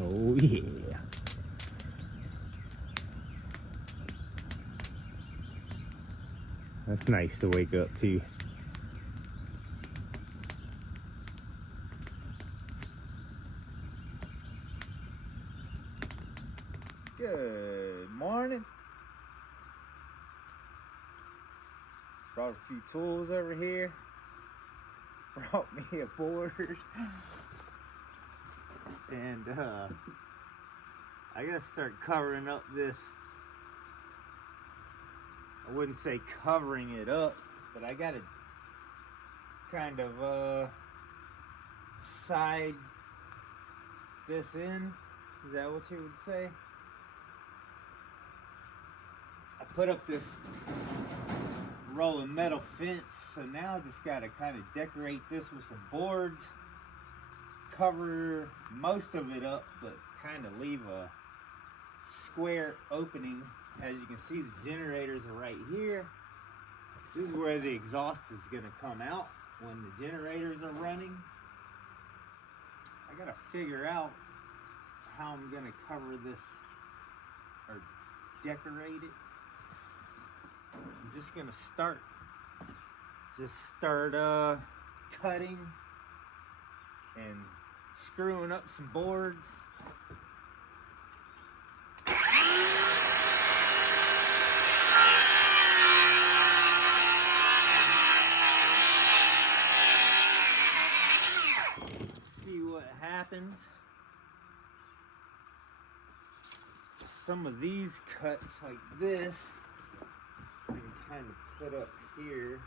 Oh yeah. That's nice to wake up to. Good morning. Brought a few tools over here. Brought me a board. And I gotta start covering up this. I wouldn't say covering it up, but I gotta kind of side this in. Is that what you would say? I put up this rolling metal fence, so now I just gotta kind of decorate this with some boards, cover most of it up, but kind of leave a square opening. As you can see, the generators are right here. This is where the exhaust is gonna come out when the generators are running. I gotta figure out how I'm gonna cover this or decorate it. I'm just gonna start cutting and screwing up some boards. See what happens. Some of these cuts like this I can kind of put up here.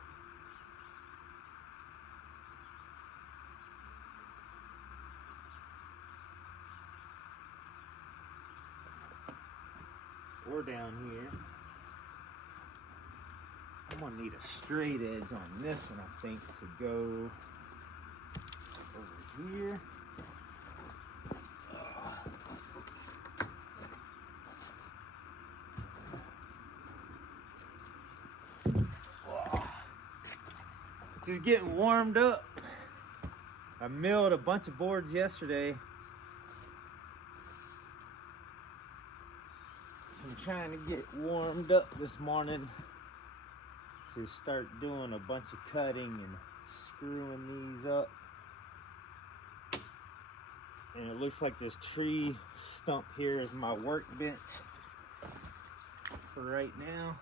Or down here. I'm gonna need a straight edge on this one, I think, to go over here. Just getting warmed up. I milled a bunch of boards yesterday. So I'm trying to get warmed up this morning to start doing a bunch of cutting and screwing these up. And it looks like this tree stump here is my workbench for right now.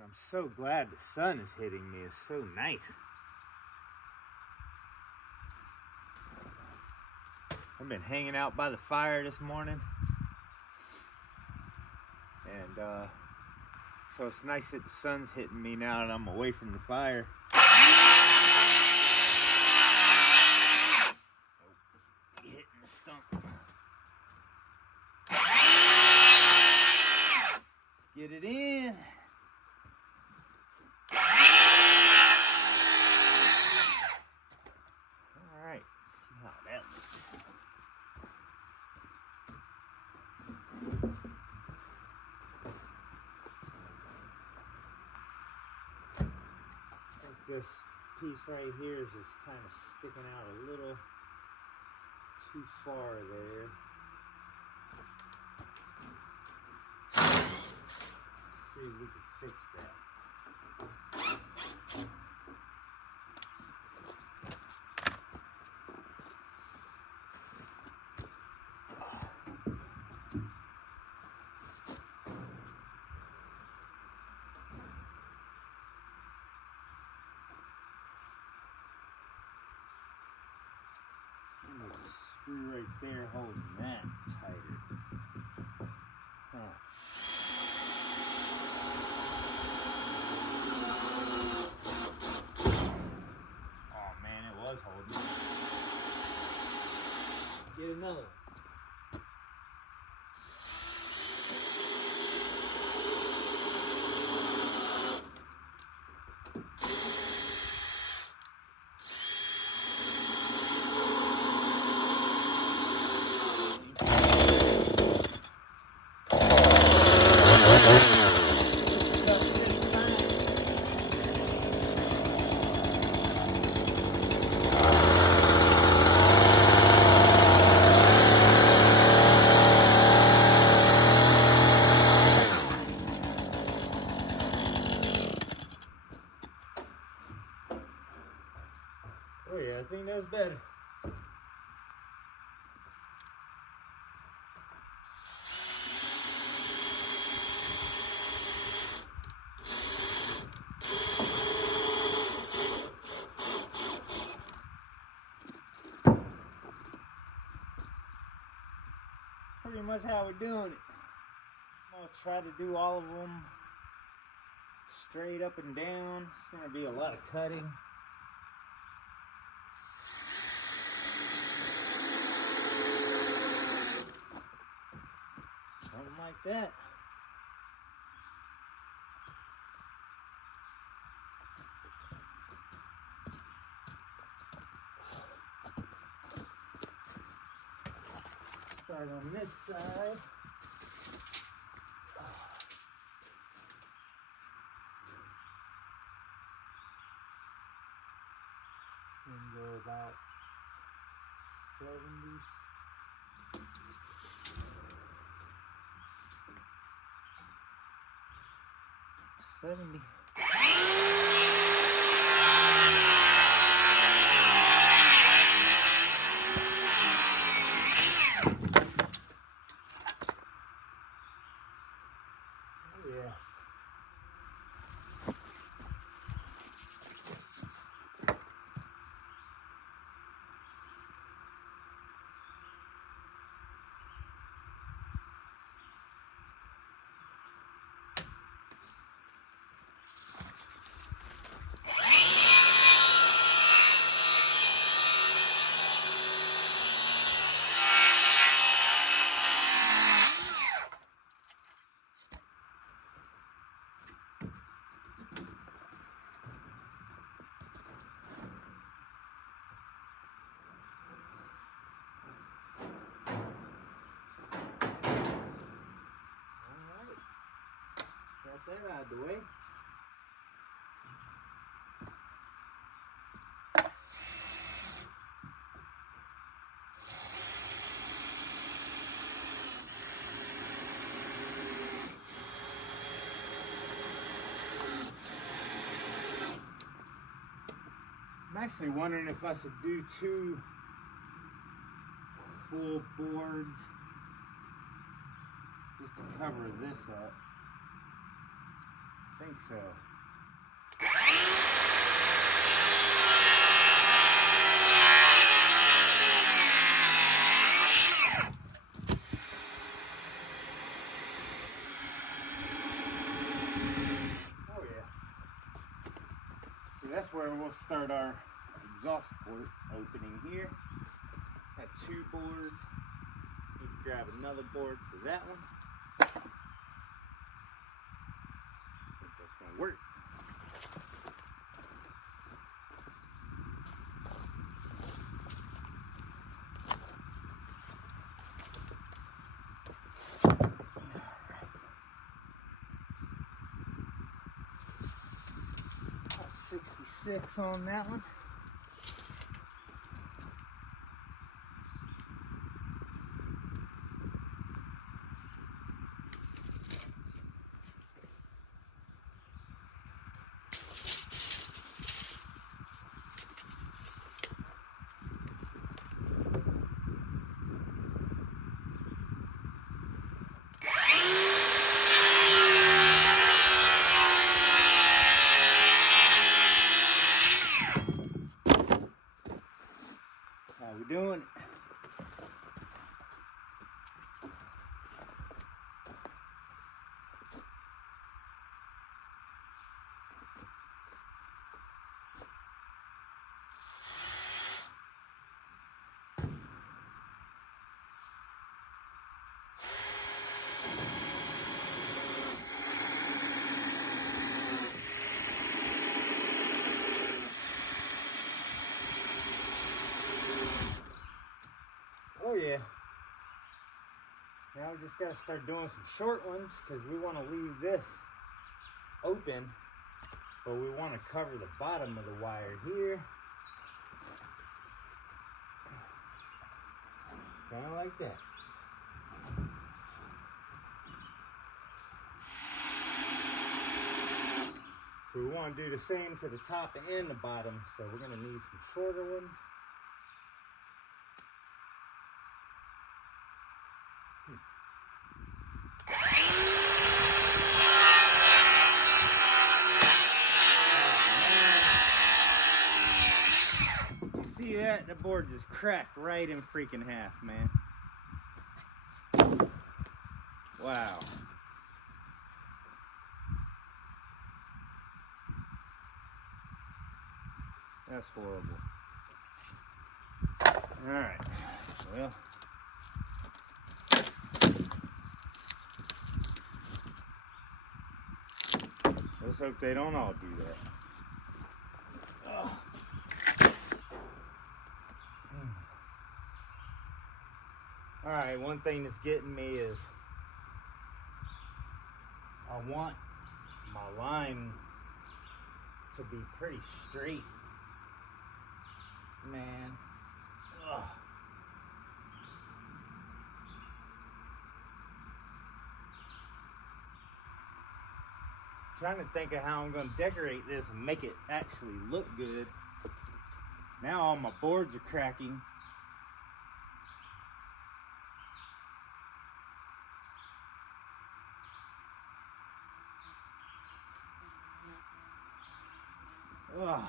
I'm so glad the sun is hitting me. It's so nice. I've been hanging out by the fire this morning. And so it's nice that the sun's hitting me now that I'm away from the fire. Oh, hitting the stump. Let's get it in. This piece right here is just kind of sticking out a little too far there. Let's see if we can fix that. Screw right there holding that tighter. Huh. Oh man, it was holding it. Get another one. better. Pretty much how we're doing it. I'm gonna try to do all of them straight up and down. It's gonna be a lot of cutting. Something like that. Start on this side. And go about 70. 70. Yeah. Got that out of the way. I'm actually wondering if I should do 2 full boards just to cover this up. I think so. Oh yeah. So that's where we'll start our exhaust port opening here. Got 2 boards. You can grab another board for that one. Work. About 66 on that one. How we doing? Oh yeah. Now we just got to start doing some short ones because we want to leave this open, but we want to cover the bottom of the wire here. Kind of like that. So we want to do the same to the top and the bottom, so we're going to need some shorter ones. The board just cracked right in freaking half, man. Wow. That's horrible. Alright. Well. Let's hope they don't all do that. Alright, one thing that's getting me is I want my line to be pretty straight. Man. Ugh. Trying to think of how I'm going to decorate this and make it actually look good. Now all my boards are cracking. Ugh.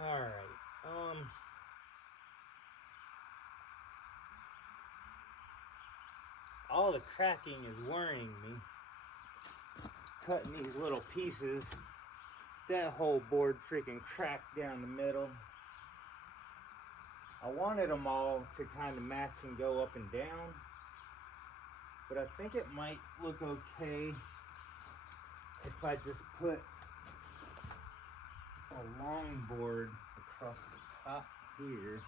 All right. All the cracking is worrying me. Cutting these little pieces. That whole board freaking cracked down the middle. I wanted them all to kind of match and go up and down, but I think it might look okay if I just put a long board across the top here.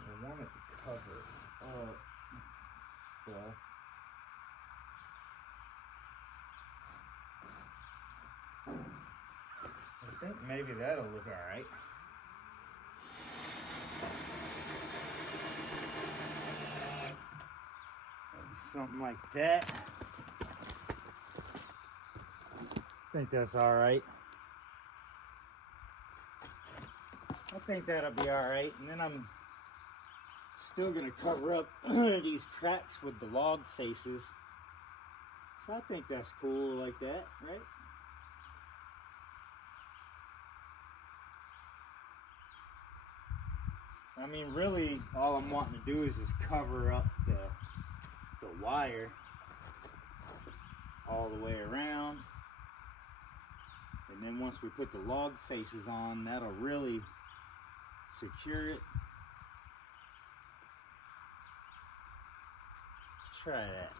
I want it to cover up stuff. I think maybe that'll look alright. Something like that. I think that's alright. I think that'll be alright. And then I'm still going to cover up these cracks with the log faces. So I think that's cool like that, right? I mean, really, all I'm wanting to do is just cover up the wire all the way around. And then once we put the log faces on, that'll really secure it. Let's try that.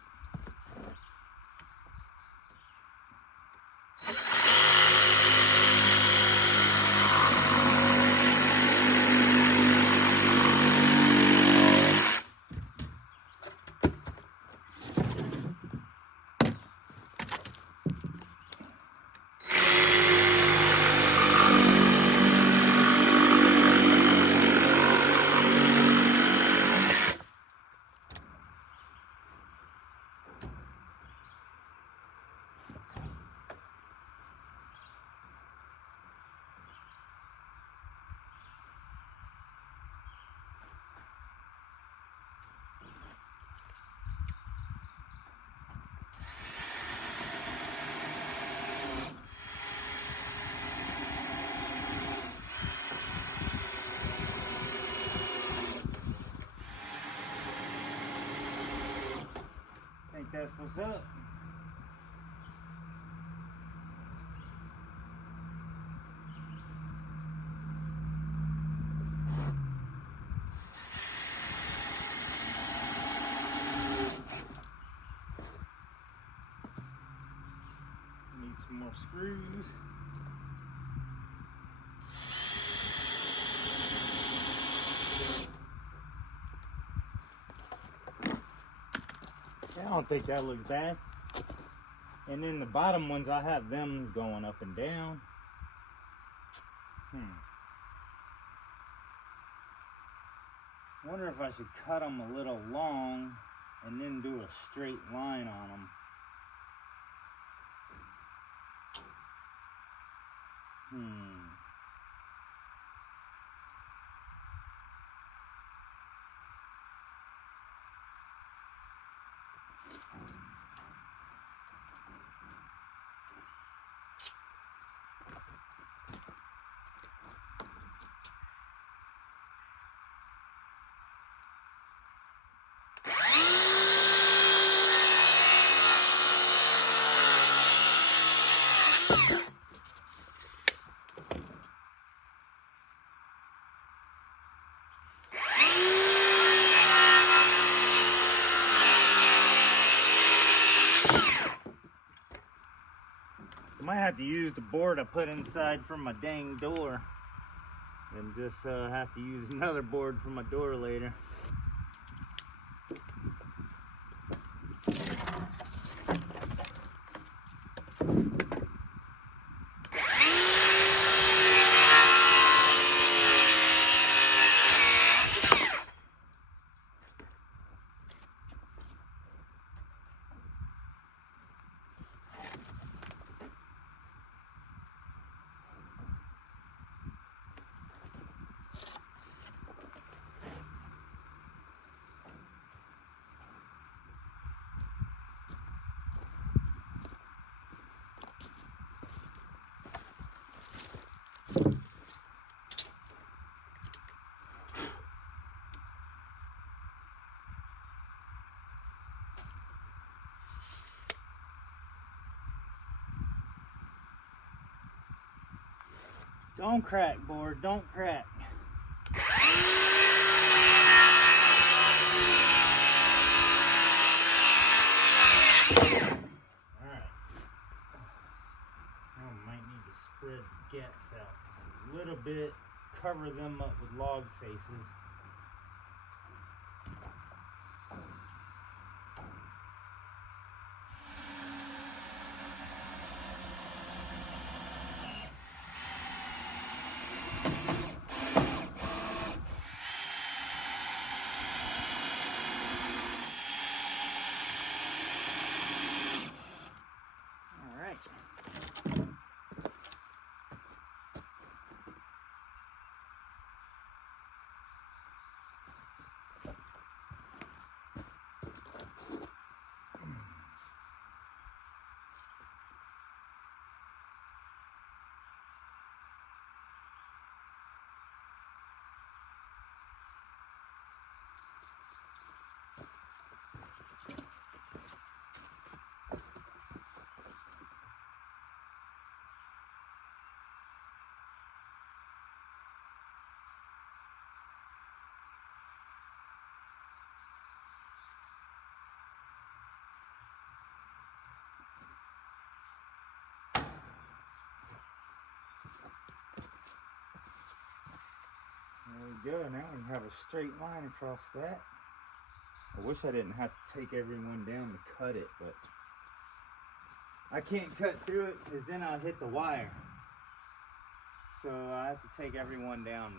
That's what's up. Need some more screws. I don't think that looks bad. And then the bottom ones, I have them going up and down. Wonder if I should cut them a little long and then do a straight line on them. I might have to use the board I put inside for my dang door and just have to use another board for my door later. Don't crack, board, don't crack. Alright. Now I might need to spread the gaps out just a little bit, cover them up with log faces. There we go, now we have a straight line across that. I wish I didn't have to take everyone down to cut it, but I can't cut through it because then I'll hit the wire. So I have to take everyone down.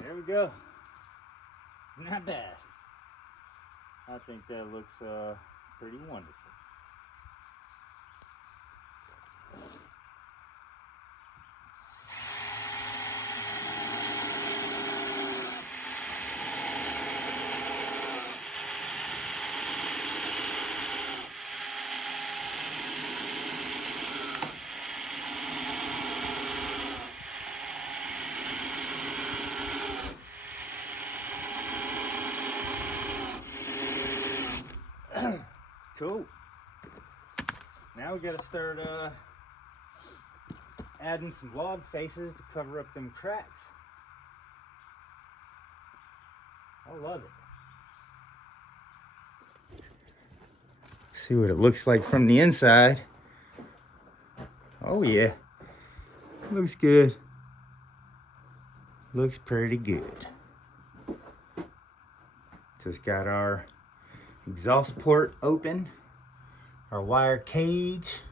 There we go. Not bad. I think that looks pretty wonderful. Cool. Now we gotta start adding some log faces to cover up them cracks. I love it. See what it looks like from the inside. Oh yeah, looks good. Looks pretty good. Just got our exhaust port open, our wire cage.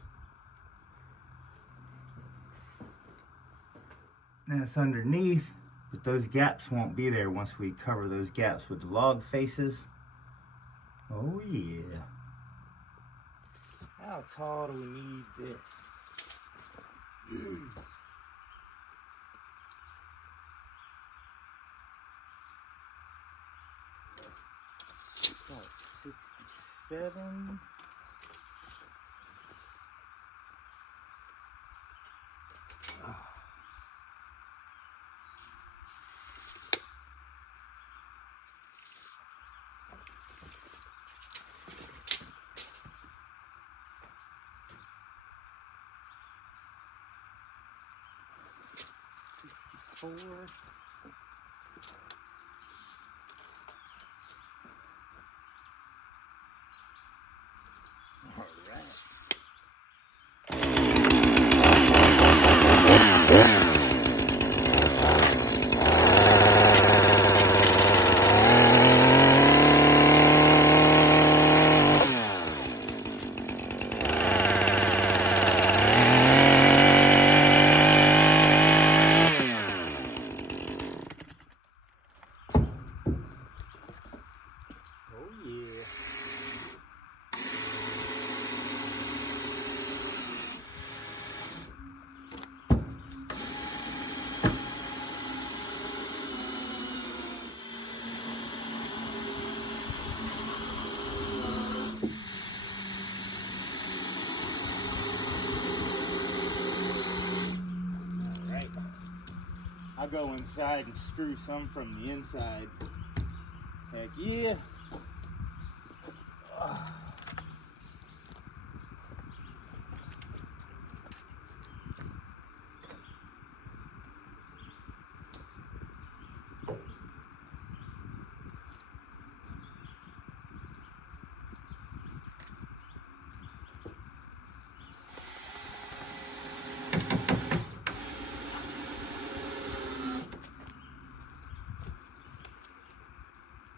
That's underneath, but those gaps won't be there once we cover those gaps with the log faces. Oh yeah. How tall do we need this? It's like 67. Four. All right. I'll go inside and screw some from the inside. Heck yeah.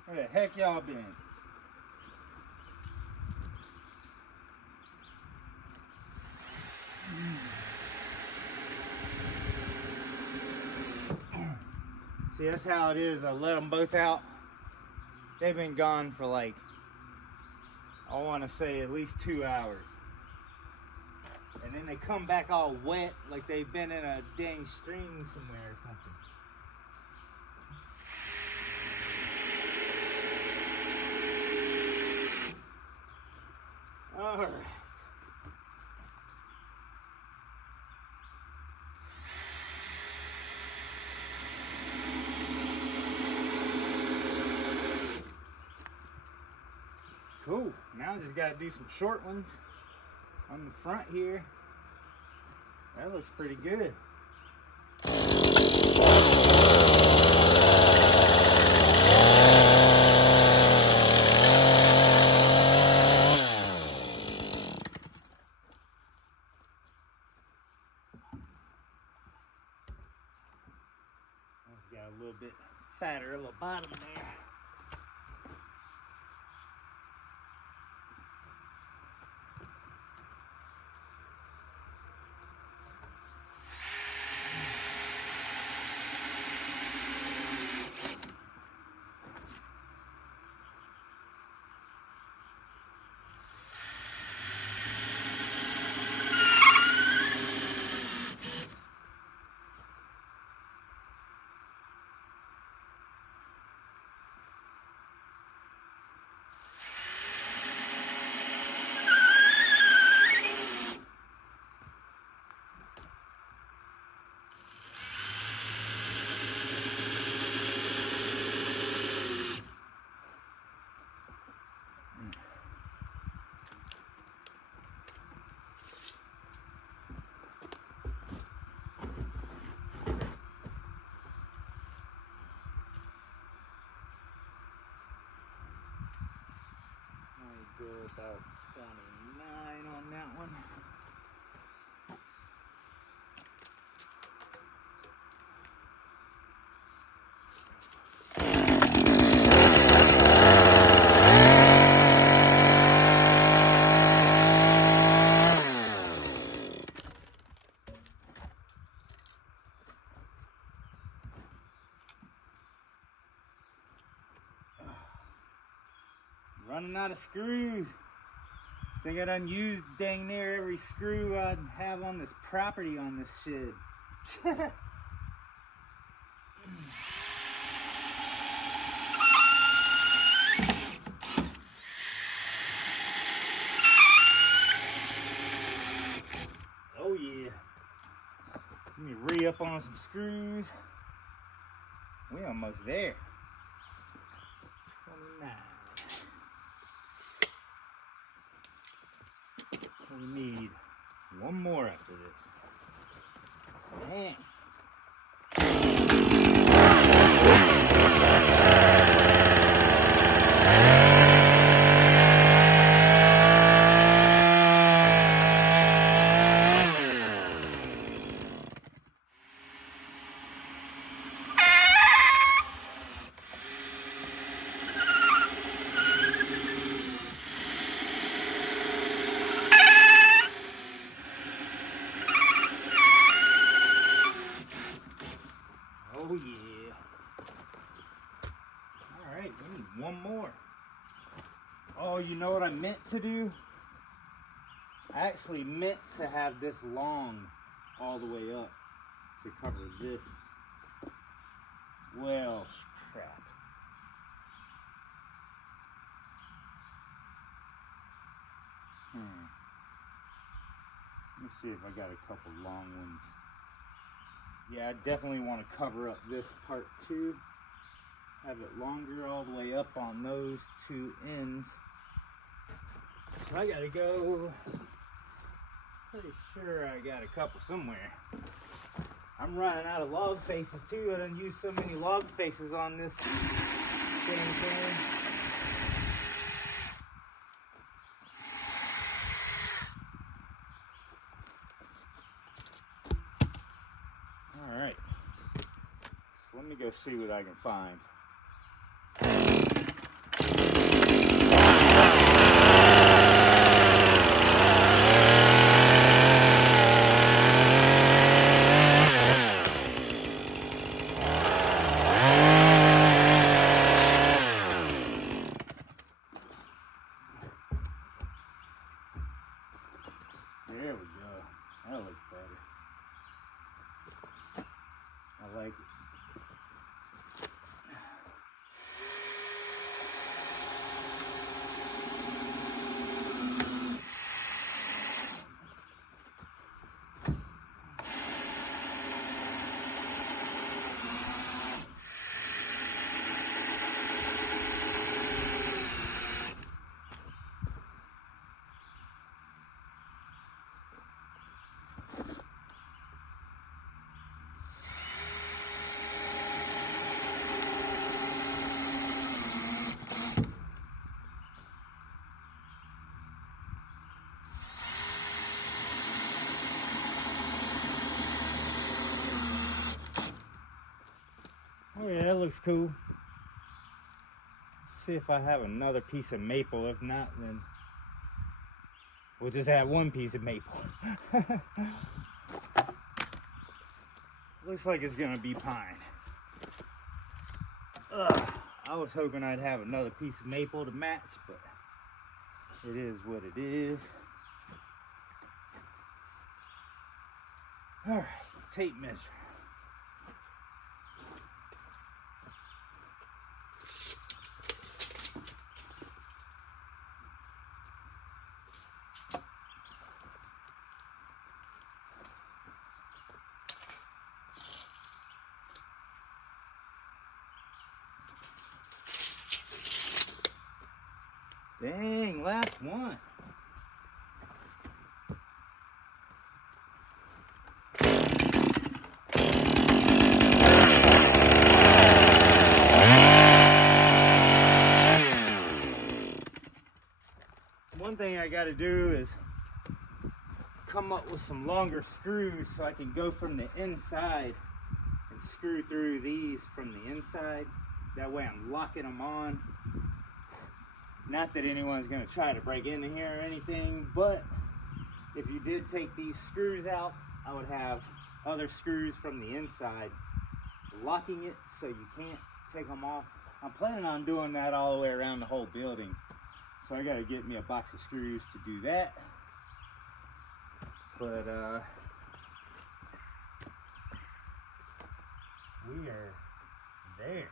Where the heck y'all been? See, that's how it is. I let them both out. They've been gone for like, I want to say at least 2 hours. And then they come back all wet like they've been in a dang stream somewhere or something. All right. Cool. Now I just got to do some short ones on the front here. That looks pretty good. Got a little bit fatter, a little bottom there. running out of screws. Think I done used dang near every screw I have on this property on this shed. Oh yeah. Let me re-up on some screws. We almost there. 29. We need one more after this. Man. Oh yeah. Alright, we need one more. Oh, you know what I meant to do? I actually meant to have this long all the way up to cover this. Well, crap. Let me see if I got a couple long ones. Yeah, I definitely want to cover up this part too. Have it longer all the way up on those two ends. So I gotta go. Pretty sure I got a couple somewhere. I'm running out of log faces too. I done used so many log faces on this thing. Alright, so let me go see what I can find. There we go. That looks better. I like it. Oh yeah, that looks cool. Let's see if I have another piece of maple. If not, then we'll just have one piece of maple. Looks like it's gonna be pine. I was hoping I'd have another piece of maple to match, but it is what it is. All right, tape measure. Dang, last one. One thing I gotta do is come up with some longer screws so I can go from the inside and screw through these from the inside. That way I'm locking them on. Not that anyone's going to try to break into here or anything, but if you did take these screws out, I would have other screws from the inside locking it so you can't take them off. I'm planning on doing that all the way around the whole building So I gotta get me a box of screws to do that. But we are there.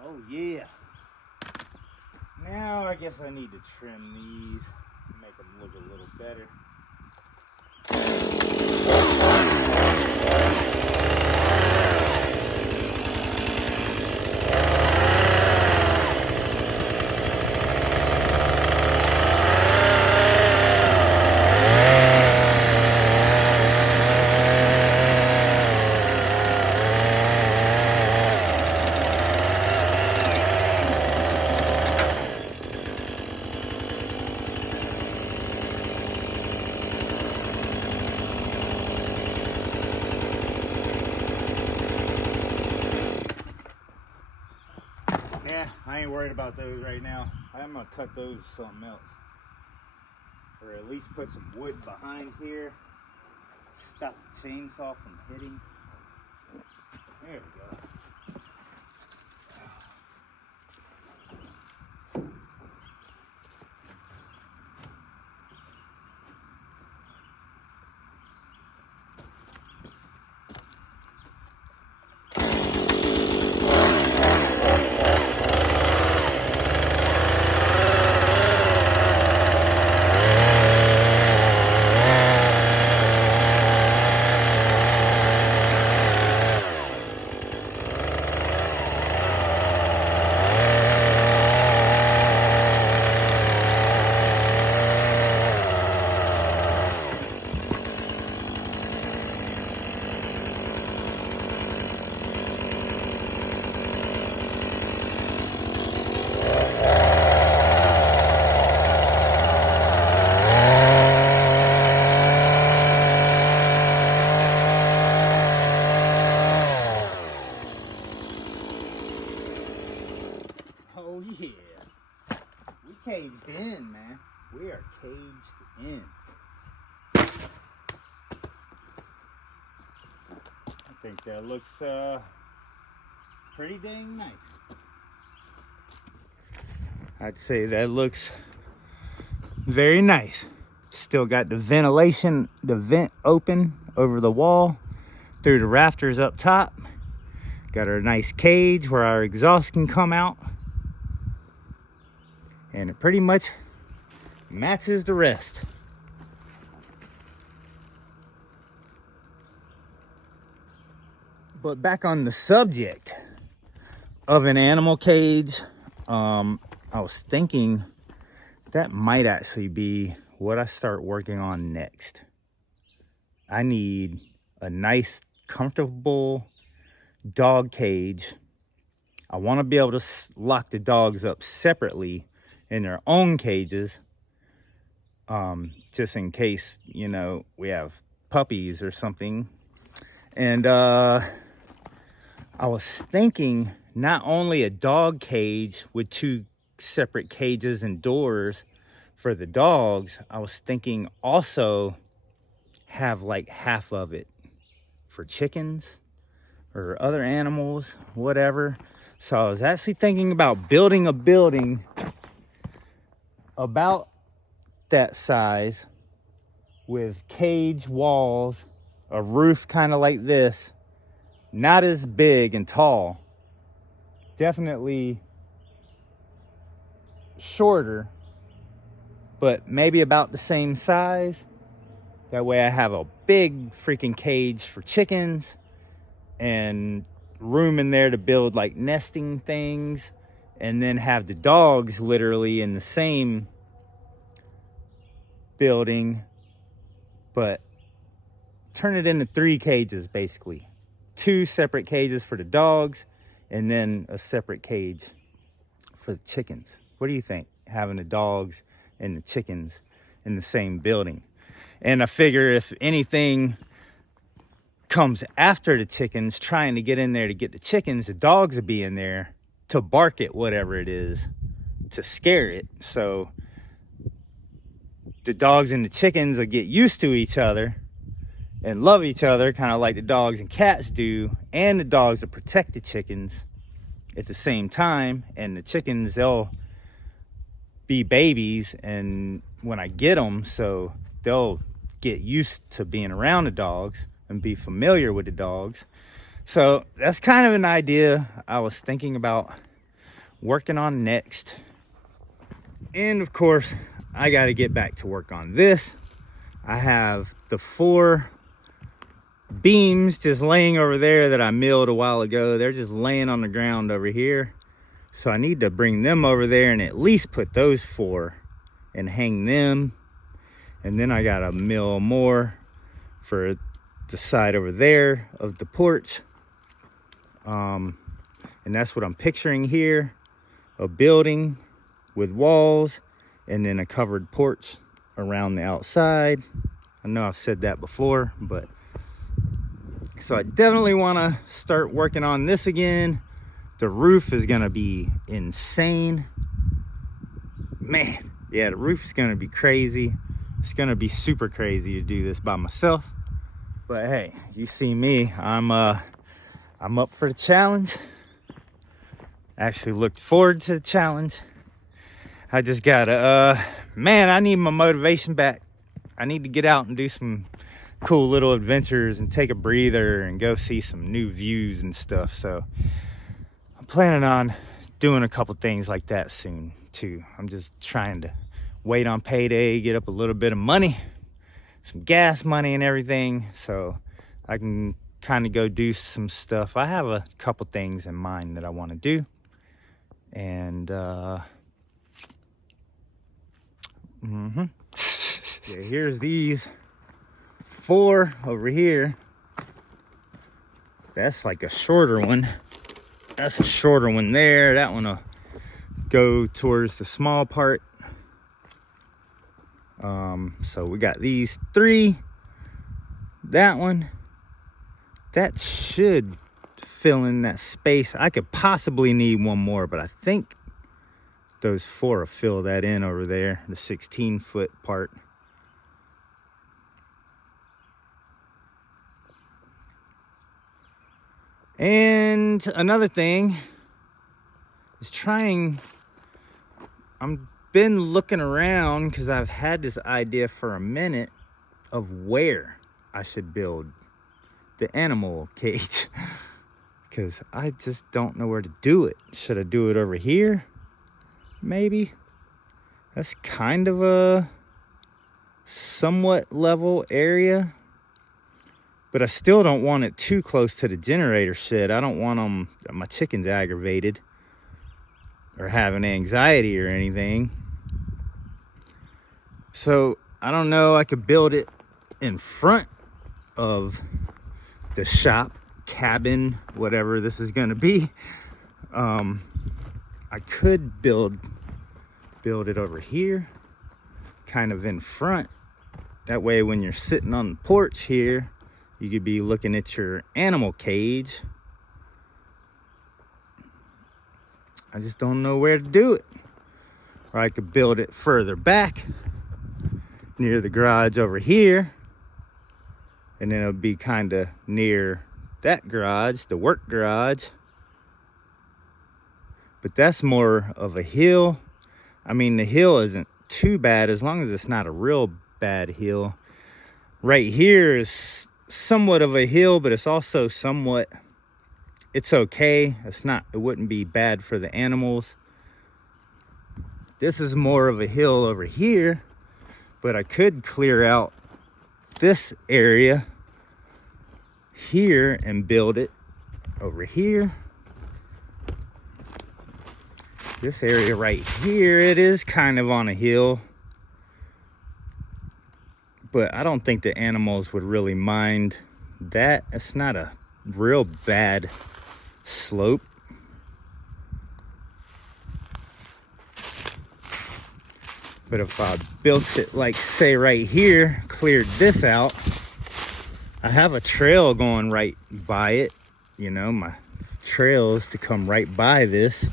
Oh yeah. Now I guess I need to trim these, make them look a little better. Yeah, I ain't worried about those right now. I'm gonna cut those with something else. Or at least put some wood behind here. Stop the chainsaw from hitting. There we go. Oh yeah, we caged in, man. We are caged in. I think that looks pretty dang nice. I'd say that looks very nice. Still got the ventilation, the vent open over the wall through the rafters up top. Got our nice cage where our exhaust can come out. And it pretty much matches the rest. But back on the subject of an animal cage, I was thinking that might actually be what I start working on next. I need a nice, comfortable dog cage. I want to be able to lock the dogs up separately in their own cages, just in case, you know, we have puppies or something. And I was thinking not only a dog cage with 2 separate cages and doors for the dogs, I was thinking also have like half of it for chickens or other animals, whatever. So I was actually thinking about building a building about that size with cage walls, a roof kind of like this, not as big and tall, definitely shorter, but maybe about the same size. That way I have a big freaking cage for chickens and room in there to build like nesting things, and then have the dogs literally in the same building, but turn it into 3 cages basically. 2 separate cages for the dogs, and then a separate cage for the chickens. What do you think? Having the dogs and the chickens in the same building. And I figure if anything comes after the chickens trying to get in there to get the chickens, the dogs will be in there to bark at whatever it is, to scare it. So the dogs and the chickens will get used to each other and love each other, kind of like the dogs and cats do. And the dogs will protect the chickens at the same time, and the chickens, they'll be babies and when I get them, so they'll get used to being around the dogs and be familiar with the dogs. So that's kind of an idea I was thinking about working on next. And of course, I got to get back to work on this. I have the 4 beams just laying over there that I milled a while ago. They're just laying on the ground over here. So I need to bring them over there and at least put those 4 and hang them. And then I got to mill more for the side over there of the porch. And that's what I'm picturing here. A building with walls and then a covered porch around the outside. I know I've said that before, but so I definitely want to start working on this again. The roof is going to be insane. Man, yeah, the roof is going to be crazy. It's going to be super crazy to do this by myself. But hey, you see me, I'm up for the challenge. Actually looked forward to the challenge. I just gotta, man, I need my motivation back. I need to get out and do some cool little adventures and take a breather and go see some new views and stuff. So I'm planning on doing a couple things like that soon too. I'm just trying to wait on payday, get up a little bit of money, some gas money and everything, so I can kind of go do some stuff. I have a couple things in mind that I want to do. And yeah, here's these 4 over here. That's like a shorter one. That's a shorter one there. That one will go towards the small part. So we got these 3. That one, that should fill in that space. I could possibly need one more, but I think those 4 will fill that in over there, the 16-foot part. And another thing is I've been looking around because I've had this idea for a minute of where I should build the animal cage. Because I just don't know where to do it. Should I do it over here? Maybe. That's kind of a somewhat level area. But I still don't want it too close to the generator shed. I don't want my chickens aggravated or having anxiety or anything. So I don't know. I could build it in front of the shop, cabin, whatever this is going to be. I could build it over here, kind of in front. That way when you're sitting on the porch here, you could be looking at your animal cage. I just don't know where to do it. Or I could build it further back near the garage over here, and then it'll be kind of near that garage, the work garage. But that's more of a hill. I mean, the hill isn't too bad as long as it's not a real bad hill. Right here is somewhat of a hill, but it's also somewhat, it's okay. It wouldn't be bad for the animals. This is more of a hill over here, but I could clear out this area here and build it over here. This area right here, it is kind of on a hill, but I don't think the animals would really mind that. It's not a real bad slope. But if I built it like, say, right here, cleared this out, I have a trail going right by it. You know, my trail is to come right by this.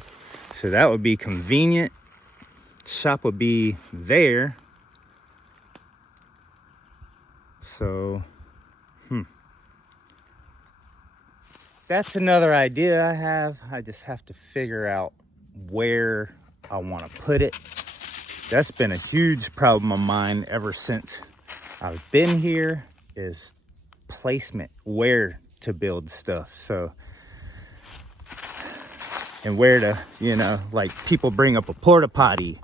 So that would be convenient. Shop would be there. So, that's another idea I have. I just have to figure out where I want to put it. That's been a huge problem of mine ever since I've been here, is placement, where to build stuff. So, and where to, you know, like people bring up a porta potty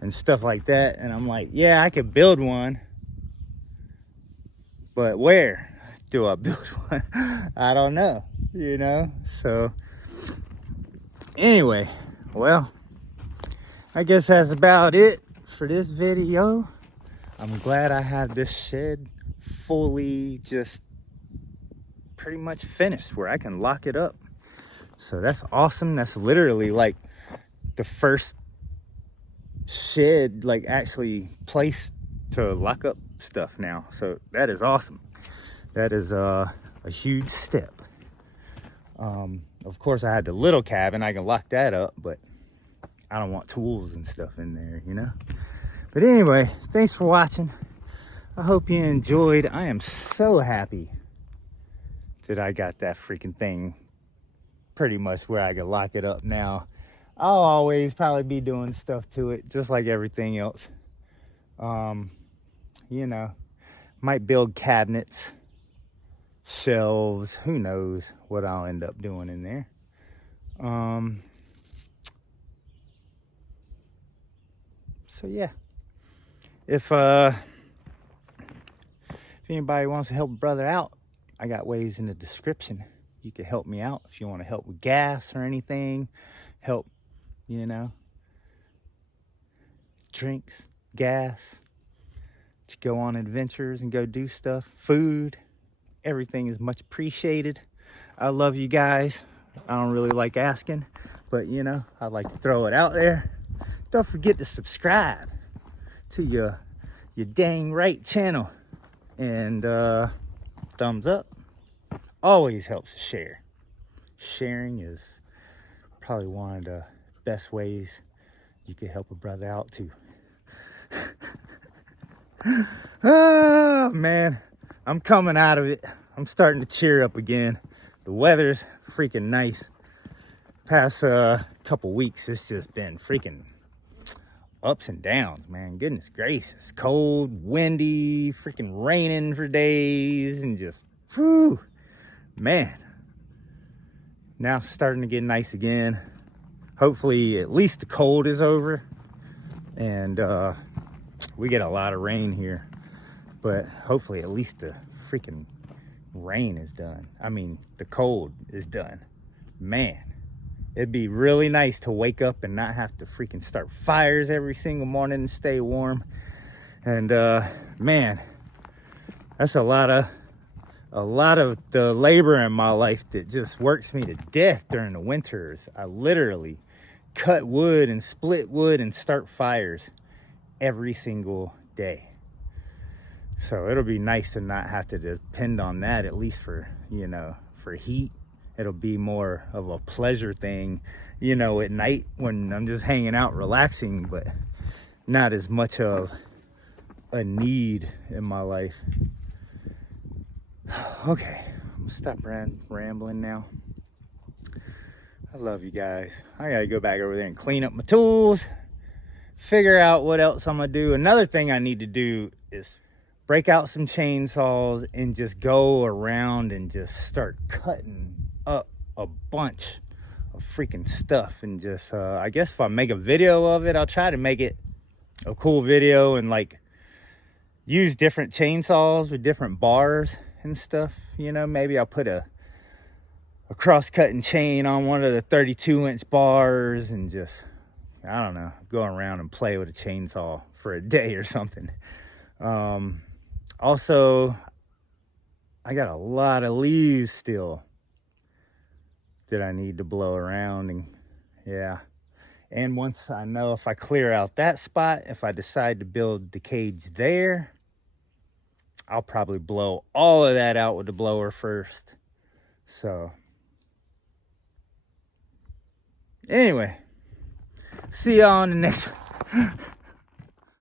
and stuff like that, and I'm like, yeah, I could build one, but where do I build one? I don't know, you know. So anyway, well, I guess that's about it for this video. I'm glad I have this shed fully just pretty much finished where I can lock it up. So that's awesome. That's literally like the first shed like actually placed to lock up stuff now. So that is awesome. That is a huge step. Of course I had the little cabin, I can lock that up, but I don't want tools and stuff in there, you know. But anyway, thanks for watching. I hope you enjoyed. I am so happy that I got that freaking thing pretty much where I can lock it up now. I'll always probably be doing stuff to it, just like everything else. You know, might build cabinets, shelves, who knows what I'll end up doing in there. So yeah, if anybody wants to help a brother out, I got ways in the description. You can help me out if you want to help with gas or anything. Help, you know, drinks, gas, to go on adventures and go do stuff. Food, everything is much appreciated. I love you guys. I don't really like asking, but you know, I like to throw it out there. Don't forget to subscribe to your dang right channel, and thumbs up always helps to share. Sharing is probably one of the best ways you can help a brother out too. Oh man, I'm coming out of it. I'm starting to cheer up again. The weather's freaking nice. Past couple weeks, it's just been freaking ups and downs, man. Goodness gracious. Cold, windy, freaking raining for days, and just, whew, man. Now it's starting to get nice again. Hopefully at least the cold is over, and we get a lot of rain here, but hopefully at least the freaking rain is done. I mean, the cold is done. Man, it'd be really nice to wake up and not have to freaking start fires every single morning and stay warm. And man, that's a lot of the labor in my life that just works me to death during the winters. I literally cut wood and split wood and start fires every single day. So it'll be nice to not have to depend on that, at least for, you know, for heat. It'll be more of a pleasure thing, you know, at night when I'm just hanging out, relaxing, but not as much of a need in my life. Okay, I'm gonna stop rambling now. I love you guys. I gotta go back over there and clean up my tools, figure out what else I'm gonna do. Another thing I need to do is break out some chainsaws and just go around and just start cutting up a bunch of freaking stuff. And just I guess if I make a video of it, I'll try to make it a cool video and like use different chainsaws with different bars and stuff, you know. Maybe I'll put a a cross-cutting chain on one of the 32-inch bars and just, I don't know, go around and play with a chainsaw for a day or something. Also, I got a lot of leaves still that I need to blow around, and yeah. And once I know if I clear out that spot, if I decide to build the cage there, I'll probably blow all of that out with the blower first. So anyway, see y'all on the next one.